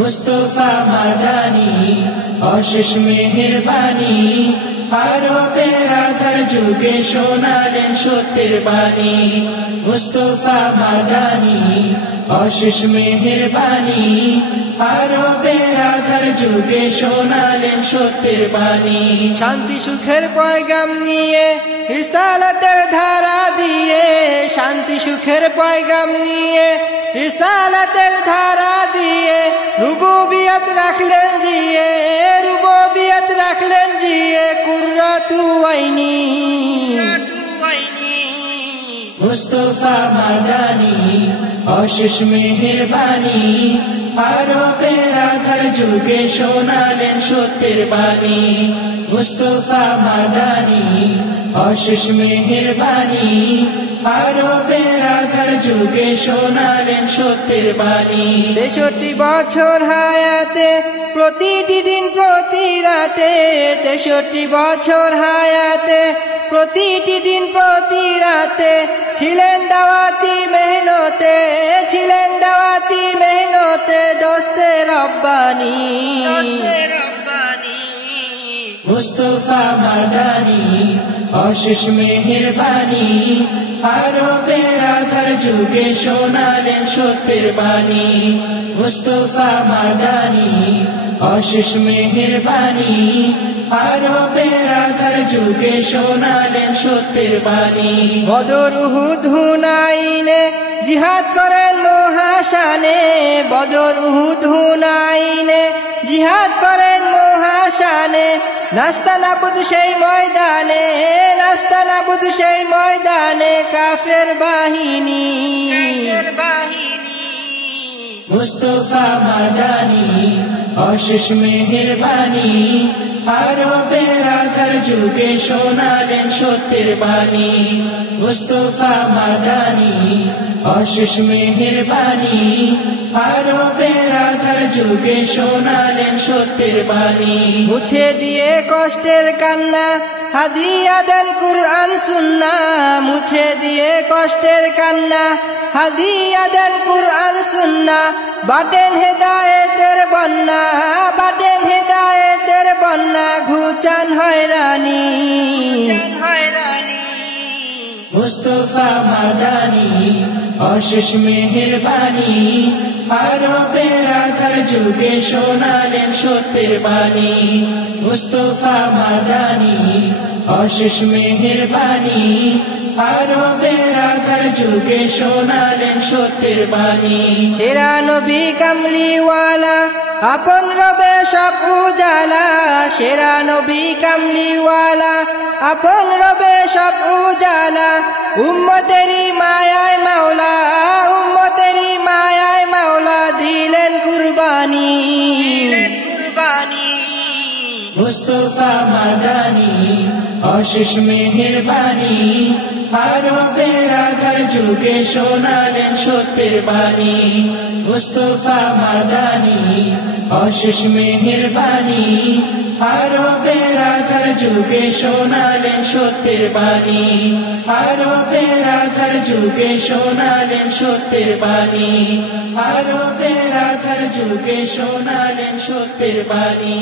মুস্তাফা মাদানী অশেষ মেহেরবানি আরবের আধার যুগে শোনালেন সত্যের বাণী মুস্তাফা মাদানী অশেষ মেহেরবানি আরবের আধার যুগে শোনালেন সত্যের বাণী শান্তি সুখের পয়গাম নিয়ে রিসালাতের ধারা দিয়ে শান্তি সুখের পয়গাম নিয়ে রিসালাতের ধারা দিয়ে রুবুবিয়ত রাখলেন জিয়ে রুবুবিয়ত রাখলেন জিয়ে কুররাতু আইনি মুস্তাফা মাদানী অশেষ মেহেরবানি আরবের আধার যুগে শোনালেন সত্যের বাণী মুস্তাফা মাদানী অশেষ মেহেরবানি আরবের আধার যুগে শোনালেন সত্যের বাণী 63 বছর হায়াতে প্রতিটি দিন প্রতি রাতে 63 বছর হায়াতে প্রতিটি দিন প্রতি রাতে ছিলেন দাওয়াতি মেহনতে ছিলেন দাওয়াতি মেহনতে দোস্তে রব্বানি মুস্তাফা মাদানী অশেষ মেহেরবানি আরবের আধার যুগে শোনালেন সত্যের বাণী মুস্তাফা মাদানী অশেষ মেহেরবানি আরবের আধার যুগে শোনালেন সত্যের বাণী বদর উহুদ হুনাইনে জিহাদ করেন মহাশানে বদর উহুদ হুনাইনে জিহাদ করেন মহাশানে নাস্তা নাবুদ সেই ময়দানে নাস্তা নাবুদ সেই ময়দানে কাফের বাহিনী মুস্তাফা মাদানী অশেষ মেহেরবানি আরবের আধার যুগে শোনালেন সত্যের বাণী মুস্তাফা মাদানী অশেষ মেহেরবানি আরবের আধার যুগে শোনালেন সত্যের বাণী মুছে দিয়ে কষ্টের কান্না হাদিয়া দেন কুরআন সুন্নাহ মুছে দিয়ে কষ্টের কান্না হাদিয়া দেন কুরআন সুন্নাহ বাটেন হেদায়েতের বন্যা বাটেন হেদায়েতের বন্যা ঘুচান হয়রানি মুস্তাফা মাদানী অশেষ মেহেরবানি আরবের আধার যুগে শোনালেন সত্যের বাণী মুস্তাফা মাদানী অশেষ মেহেরবানি আরবের আধার যুগে শোনালেন সত্যের বাণী সেরা নবী কামলিওয়ালা আপন রবে সব উজালা সেরা নবী কামলিওয়ালা আপন রবে সব উজালা উম্মতেরি মায়ায় মাওলা উম্মতেরি মায়ায় মাওলা দিলেন কুরবানি মুস্তাফা মাদানী অশেষ মেহেরবানি আরবের আধার যুগে শোনালেন সত্যের বাণী মুস্তাফা মাদানী অশেষ মেহেরবানি আরবের আধার যুগে শোনালেন সত্যের বাণী আরবের আধার যুগে শোনালেন সত্যের বাণী আরবের আধার যুগে শোনালেন সত্যের বাণী